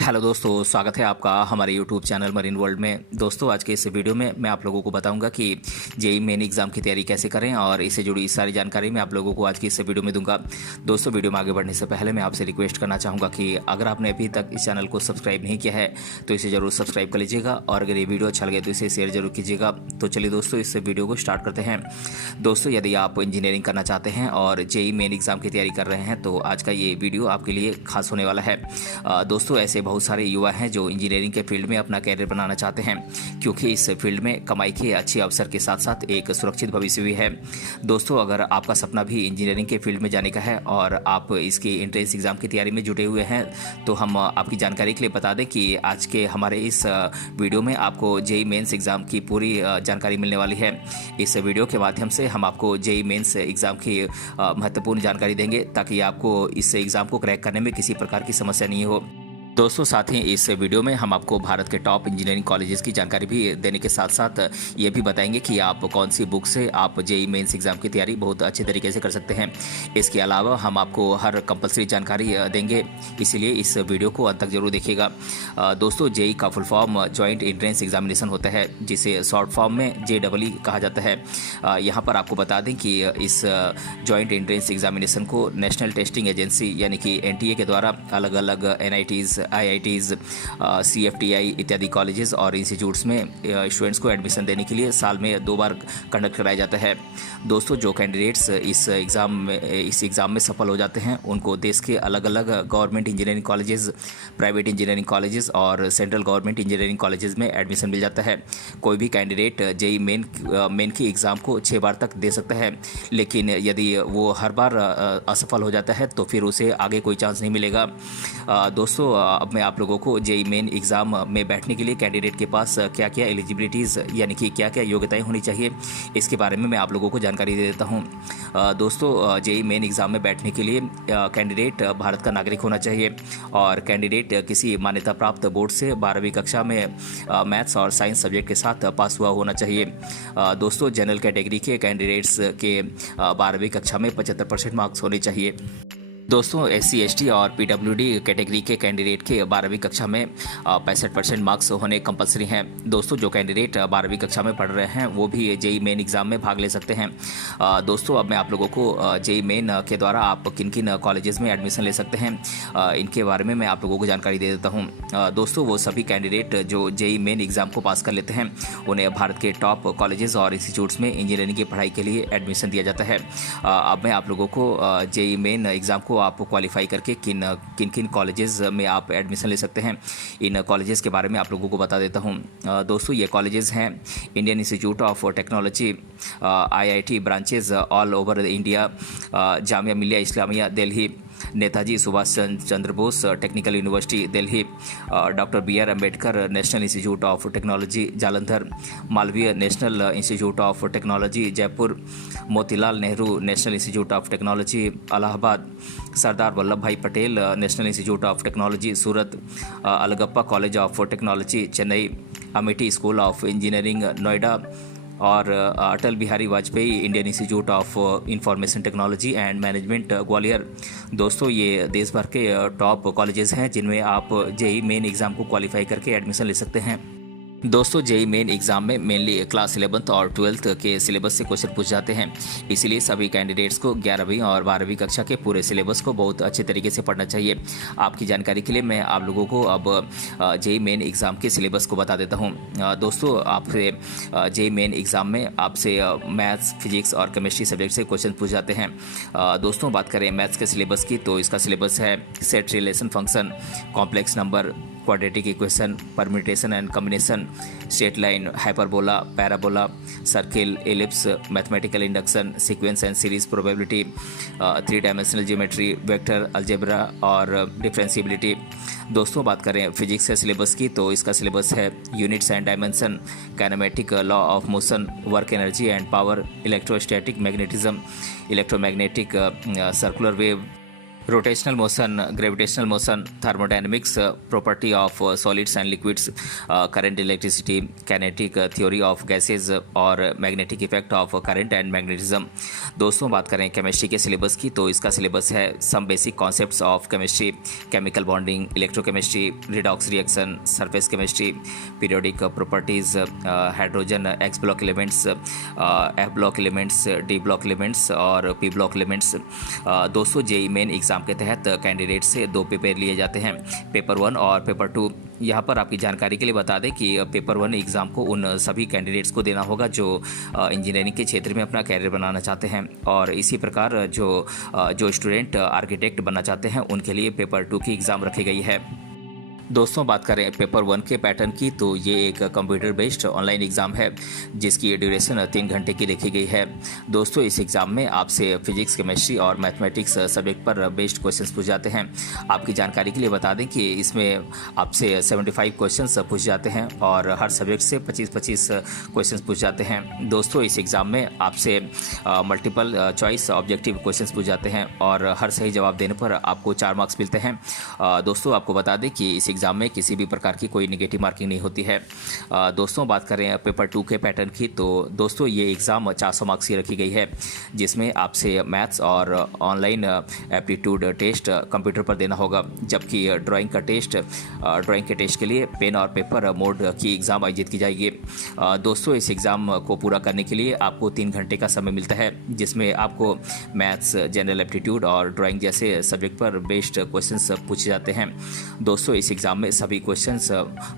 Hello दोस्तों, स्वागत है आपका हमारे यूट्यूब चैनल मरीन वर्ल्ड में। दोस्तों, आज के इस वीडियो में मैं आप लोगों को बताऊंगा कि जेईई मेन एग्ज़ाम की तैयारी कैसे करें और इससे जुड़ी सारी जानकारी मैं आप लोगों को आज की इस वीडियो में दूंगा। दोस्तों, वीडियो में आगे बढ़ने से पहले मैं आपसे रिक्वेस्ट करना चाहूँगा कि अगर आपने अभी तक इस चैनल को सब्सक्राइब नहीं किया है तो इसे ज़रूर सब्सक्राइब कर लीजिएगा और अगर ये वीडियो अच्छा लगे तो इसे शेयर जरूर कीजिएगा। तो चलिए दोस्तों, इस वीडियो को स्टार्ट करते हैं। दोस्तों, यदि आप इंजीनियरिंग करना चाहते हैं और जेईई मेन एग्ज़ाम की तैयारी कर रहे हैं तो आज का ये वीडियो आपके लिए खास होने वाला है। दोस्तों, ऐसे बहुत सारे युवा हैं जो इंजीनियरिंग के फील्ड में अपना कैरियर बनाना चाहते हैं, क्योंकि इस फील्ड में कमाई के अच्छे अवसर के साथ साथ एक सुरक्षित भविष्य भी है। दोस्तों, अगर आपका सपना भी इंजीनियरिंग के फील्ड में जाने का है और आप इसकी एंट्रेंस एग्जाम की तैयारी में जुटे हुए हैं तो हम आपकी जानकारी के लिए बता दें कि आज के हमारे इस वीडियो में आपको जेईई मेंस एग्जाम की पूरी जानकारी मिलने वाली है। इस वीडियो के माध्यम से हम आपको जेईई मेंस एग्जाम की महत्वपूर्ण जानकारी देंगे ताकि आपको इस एग्जाम को क्रैक करने में किसी प्रकार की समस्या नहीं हो। दोस्तों, साथ ही इस वीडियो में हम आपको भारत के टॉप इंजीनियरिंग कॉलेजेस की जानकारी भी देने के साथ साथ ये भी बताएंगे कि आप कौन सी बुक से आप जेईई मेंस एग्जाम की तैयारी बहुत अच्छे तरीके से कर सकते हैं। इसके अलावा हम आपको हर कंपलसरी जानकारी देंगे, इसीलिए इस वीडियो को अंत तक जरूर देखिएगा। दोस्तों, जेईई का full form joint entrance examination होता है, जिसे शॉर्ट फॉर्म में JEE कहा जाता है। यहाँ पर आपको बता दें कि इस जॉइंट एंट्रेंस एग्जामिनेशन को नेशनल टेस्टिंग एजेंसी यानी कि NTA के द्वारा अलग अलग NITs, IITs, CFTI इत्यादि कॉलेजेस और इंस्टीट्यूट्स में स्टूडेंट्स को एडमिशन देने के लिए साल में 2 बार कंडक्ट कराया जाता है। दोस्तों, जो कैंडिडेट्स इस एग्ज़ाम में सफल हो जाते हैं उनको देश के अलग अलग government engineering colleges, private engineering colleges और सेंट्रल गवर्नमेंट इंजीनियरिंग कॉलेजेस में एडमिशन मिल जाता है। कोई भी कैंडिडेट जेईई मेन की एग्ज़ाम को 6 बार तक दे सकता है, लेकिन यदि वो हर बार असफल हो जाता है तो फिर उसे आगे कोई चांस नहीं मिलेगा। दोस्तों, अब मैं आप लोगों को जेईई मेन एग्ज़ाम में बैठने के लिए कैंडिडेट के पास क्या क्या एलिजिबिलिटीज़ यानी कि क्या क्या योग्यताएं होनी चाहिए, इसके बारे में मैं आप लोगों को जानकारी दे देता हूं। दोस्तों, जेईई मेन एग्ज़ाम में बैठने के लिए कैंडिडेट भारत का नागरिक होना चाहिए और कैंडिडेट किसी मान्यता प्राप्त बोर्ड से 12वीं कक्षा में मैथ्स और साइंस सब्जेक्ट के साथ पास हुआ होना चाहिए। दोस्तों, जनरल कैटेगरी के कैंडिडेट्स के 12वीं कक्षा में 75% मार्क्स होने चाहिए। दोस्तों, SC ST और PWD कैटेगरी के कैंडिडेट के 12वीं कक्षा में 65% मार्क्स होने कंपलसरी हैं। दोस्तों, जो कैंडिडेट 12वीं कक्षा में पढ़ रहे हैं वो भी जेईई मेन एग्ज़ाम में भाग ले सकते हैं। दोस्तों, अब मैं आप लोगों को जेईई मेन के द्वारा आप किन किन कॉलेजेस में एडमिशन ले सकते हैं इनके बारे में मैं आप लोगों को जानकारी दे देता हूँ। दोस्तों, वो सभी कैंडिडेट जो जेईई मेन एग्ज़ाम को पास कर लेते हैं उन्हें भारत के टॉप कॉलेजेस और इंस्टीट्यूट्स में इंजीनियरिंग की पढ़ाई के लिए एडमिशन दिया जाता है। अब मैं आप लोगों को जेईई मेन एग्ज़ाम को आप क्वालिफाई करके किन किन कॉलेजेस में आप एडमिशन ले सकते हैं इन कॉलेजेस के बारे में आप लोगों को बता देता हूं। दोस्तों, ये कॉलेजेस हैं Indian Institute of Technology, IIT branches all over India, Jamia Millia Islamia Delhi, Netaji Subhash Chandra Bose Technical University Delhi, doctor BR Ambedkar National Institute of Technology Jalandhar, Malaviya National Institute of Technology Jaipur, Motilal Nehru National Institute of Technology Allahabad, Sardar Vallabh Bhai Patel National Institute of Technology Surat, Alagappa College of Technology Chennai, Amethi School of Engineering Noida और Atal Bihari Vajpayee Indian Institute of information technology and management Gwalior. दोस्तों, ये देश भर के top colleges हैं जिनमें आप JEE main exam को क्वालिफाई करके एडमिशन ले सकते हैं। दोस्तों, जेईई मेन एग्ज़ाम में मेनली क्लास 11th और 12th के सिलेबस से क्वेश्चन पूछ जाते हैं, इसीलिए सभी कैंडिडेट्स को 11वीं और 12वीं कक्षा के पूरे सिलेबस को बहुत अच्छे तरीके से पढ़ना चाहिए। आपकी जानकारी के लिए मैं आप लोगों को अब जेईई मेन एग्ज़ाम के सिलेबस को बता देता हूँ। दोस्तों, आपसे जेईई मेन एग्ज़ाम में आपसे मैथ्स, फिजिक्स और केमिस्ट्री सब्जेक्ट से क्वेश्चन पूछ जाते हैं। दोस्तों, बात करें मैथ्स के सिलेबस की तो इसका सिलेबस है set, relation, function, complex number, quadratic equation, permutation and combination, straight line, hyperbola, parabola, circle, ellipse, mathematical induction, sequence and series probability, 3 dimensional geometry, vector algebra और डिफरेंशिएबिलिटी। दोस्तों, बात करें फिजिक्स के सिलेबस की तो इसका सिलेबस है units and dimension, kinematic law of motion, work energy and power, electrostatic magnetism, electromagnetic circular wave, rotational motion, gravitational motion, thermodynamics, property of solids and liquids, current, electricity, kinetic theory of gases और magnetic effect of current and magnetism. दोस्तों बात करें chemistry के syllabus की तो इसका syllabus है some basic concepts of chemistry, chemical bonding, electrochemistry, redox reaction, surface chemistry, periodic properties, hydrogen s block elements, f block elements, d block elements और p block elements. दोस्तों जेईई मेन एग्जाम के तहत candidate से 2 paper लिए जाते हैं, paper 1 और paper 2। यहाँ पर आपकी जानकारी के लिए बता दें कि पेपर 1 एग्ज़ाम को उन सभी कैंडिडेट्स को देना होगा जो इंजीनियरिंग के क्षेत्र में अपना कैरियर बनाना चाहते हैं, और इसी प्रकार जो स्टूडेंट आर्किटेक्ट बनना चाहते हैं उनके लिए पेपर 2 की एग्ज़ाम रखी गई है। दोस्तों बात करें पेपर 1 के पैटर्न की तो ये एक कंप्यूटर बेस्ड ऑनलाइन एग्ज़ाम है जिसकी ड्यूरेशन 3 घंटे की रखी गई है। दोस्तों इस एग्ज़ाम में आपसे फिजिक्स, केमिस्ट्री और मैथमेटिक्स सब्जेक्ट पर बेस्ड क्वेश्चंस पूछ जाते हैं। आपकी जानकारी के लिए बता दें कि इसमें आपसे 75 क्वेश्चंस पूछ जाते हैं और हर सब्जेक्ट से 25-25 क्वेश्चंस पूछ जाते हैं। दोस्तों इस एग्ज़ाम में आपसे मल्टीपल चॉइस ऑब्जेक्टिव क्वेश्चंस पूछ जाते हैं और हर सही जवाब देने पर आपको 4 मार्क्स मिलते हैं। दोस्तों आपको बता दें कि इस एग्ज़ाम में किसी भी प्रकार की कोई नेगेटिव मार्किंग नहीं होती है। दोस्तों बात करें पेपर 2 के पैटर्न की तो दोस्तों ये एग्ज़ाम 400 मार्क्स की रखी गई है जिसमें आपसे मैथ्स और ऑनलाइन एप्टीट्यूड टेस्ट कंप्यूटर पर देना होगा, जबकि ड्राइंग के टेस्ट के लिए पेन और पेपर मोड की एग्ज़ाम आयोजित की जाएगी। दोस्तों इस एग्ज़ाम को पूरा करने के लिए आपको 3 घंटे का समय मिलता है जिसमें आपको मैथ्स, जनरल एप्टीट्यूड और ड्राइंग जैसे सब्जेक्ट पर बेस्ड क्वेश्चंस पूछे जाते हैं। दोस्तों इस एग्ज़ाम में सभी क्वेश्चंस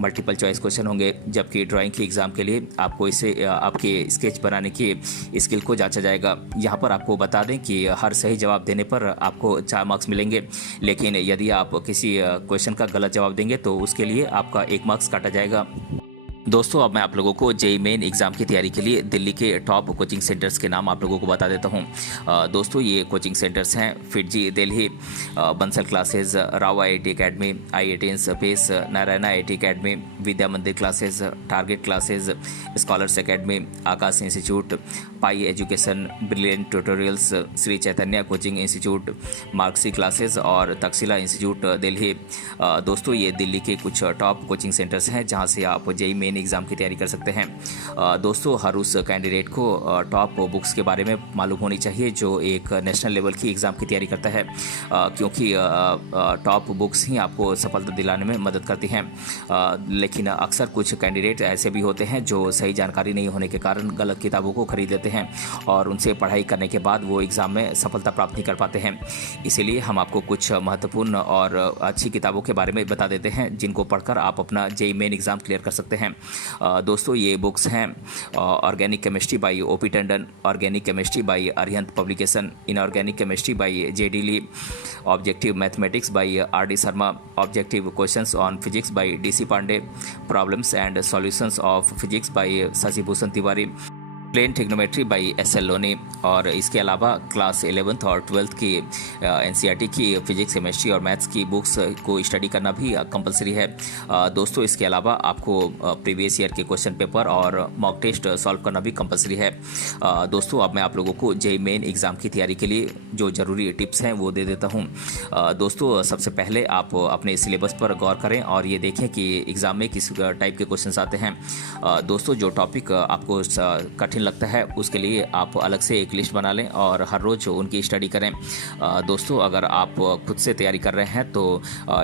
मल्टीपल चॉइस क्वेश्चन होंगे, जबकि ड्राइंग की एग्ज़ाम के लिए आपको इसे आपके स्केच बनाने की स्किल को जांचा जाएगा। यहाँ पर आपको बता दें कि हर सही जवाब देने पर आपको 4 मार्क्स मिलेंगे, लेकिन यदि आप किसी क्वेश्चन का गलत जवाब देंगे तो उसके लिए आपका 1 मार्क्स काटा जाएगा। दोस्तों अब मैं आप लोगों को जेईई मेन एग्ज़ाम की तैयारी के लिए दिल्ली के टॉप कोचिंग सेंटर्स के नाम आप लोगों को बता देता हूं। दोस्तों ये कोचिंग सेंटर्स हैं FIITJEE Delhi, Bansal Classes, Rao IIT Academy, आई18 Pace, Narayana IIT Academy, Vidya Mandir Classes, Target Classes, Scholars Academy, Aakash Institute, Pi Education, Brilliant Tutorials, Shri Chaitanya Coaching Institute, मार्क्सी क्लासेस और तक्षशिला इंस्टीट्यूट दिल्ली। दोस्तों ये दिल्ली के कुछ टॉप कोचिंग सेंटर्स हैं जहाँ से आप जेईई मेन एग्ज़ाम की तैयारी कर सकते हैं। दोस्तों हर उस कैंडिडेट को टॉप बुक्स के बारे में मालूम होनी चाहिए जो एक नेशनल लेवल की एग्ज़ाम की तैयारी करता है, क्योंकि टॉप बुक्स ही आपको सफलता दिलाने में मदद करती हैं। लेकिन अक्सर कुछ कैंडिडेट ऐसे भी होते हैं जो सही जानकारी नहीं होने के कारण गलत किताबों को खरीद लेते हैं और उनसे पढ़ाई करने के बाद वो एग्ज़ाम में सफलता प्राप्त नहीं कर पाते हैं। इसीलिए हम आपको कुछ महत्वपूर्ण और अच्छी किताबों के बारे में बता देते हैं जिनको पढ़कर आप अपना जेईई मेन एग्ज़ाम क्लियर कर सकते हैं। दोस्तों ये बुक्स हैं organic chemistry by OP Tandon, organic chemistry by Arihant publication, inorganic chemistry by JD Lee, objective mathematics by RD. Sharma, objective questions on physics by DC. Pandey, problems and solutions of physics by Shashi Bhushan Tiwari, plane trigonometry by SL. Loney. और इसके अलावा class 11th और 12th की NCERT की physics, chemistry और maths की books को study करना भी कंपलसरी है। दोस्तों इसके अलावा आपको प्रीवियस ईयर के क्वेश्चन पेपर और मॉक टेस्ट सॉल्व करना भी कंपलसरी है। दोस्तों अब मैं आप लोगों को जेईई मेन एग्ज़ाम की तैयारी के लिए जो ज़रूरी टिप्स हैं वो दे देता हूँ। दोस्तों सबसे पहले आप अपने सिलेबस पर गौर करें और ये देखें कि एग्ज़ाम में किस टाइप के क्वेश्चन आते हैं। दोस्तों जो टॉपिक आपको कठिन लगता है उसके लिए आप अलग से एक लिस्ट बना लें और हर रोज़ उनकी स्टडी करें। दोस्तों अगर आप खुद से तैयारी कर रहे हैं तो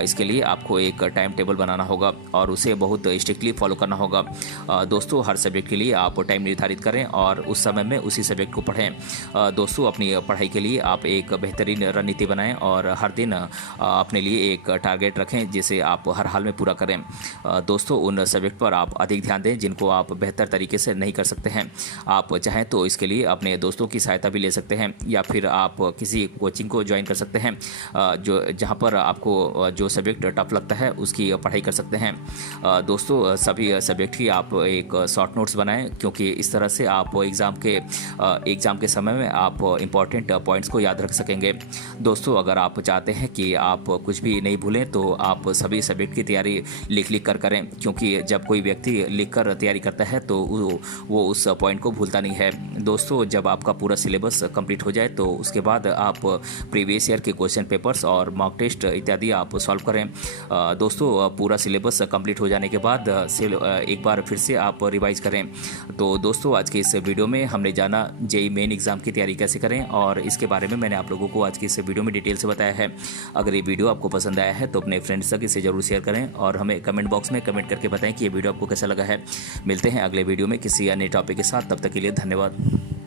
इसके लिए आपको एक टाइम टेबल बनाना होगा और उसे बहुत स्ट्रिक्टली फॉलो करना होगा। दोस्तों हर सब्जेक्ट के लिए आप टाइम निर्धारित करें और उस समय में उसी सब्जेक्ट को पढ़ें। दोस्तों अपनी पढ़ाई के लिए आप एक बेहतरीन रणनीति बनाएं और हर दिन अपने लिए एक टारगेट रखें जिसे आप हर हाल में पूरा करें। दोस्तों उन सब्जेक्ट पर आप अधिक ध्यान दें जिनको आप बेहतर तरीके से नहीं कर सकते हैं। आप चाहें तो इसके लिए अपने दोस्तों की सहायता भी ले सकते हैं या फिर आप किसी कोचिंग को ज्वाइन कर सकते हैं जहां पर आपको जो सब्जेक्ट टफ लगता है उसकी पढ़ाई कर सकते हैं। दोस्तों सभी सब्जेक्ट की आप एक शॉर्ट नोट्स बनाएं क्योंकि इस तरह से आप एग्ज़ाम के समय में आप इम्पॉर्टेंट पॉइंट्स को याद रख सकेंगे। दोस्तों अगर आप चाहते हैं कि आप कुछ भी नहीं भूलें तो आप सभी सब्जेक्ट की तैयारी लिख कर करें, क्योंकि जब कोई व्यक्ति लिख कर तैयारी करता है तो वो उस पॉइंट को भूलता नहीं है। दोस्तों जब आपका पूरा सिलेबस कंप्लीट हो जाए तो उसके बाद आप प्रीवियस ईयर के क्वेश्चन पेपर्स और मॉक टेस्ट इत्यादि आप सॉल्व करें। दोस्तों पूरा सिलेबस कंप्लीट हो जाने के बाद एक बार फिर से आप रिवाइज करें। तो दोस्तों आज के इस वीडियो में हमने जाना जेईई मेन एग्ज़ाम की तैयारी कैसे करें, और इसके बारे में मैंने आप लोगों को आज की इस वीडियो में डिटेल से बताया है। अगर ये वीडियो आपको पसंद आया है तो अपने फ्रेंड्स तक इसे जरूर शेयर करें और हमें कमेंट बॉक्स में कमेंट करके बताएं कि ये वीडियो आपको कैसा लगा है। मिलते हैं अगले वीडियो में किसी अन्य टॉपिक के साथ, तब तक के लिए धन्यवाद।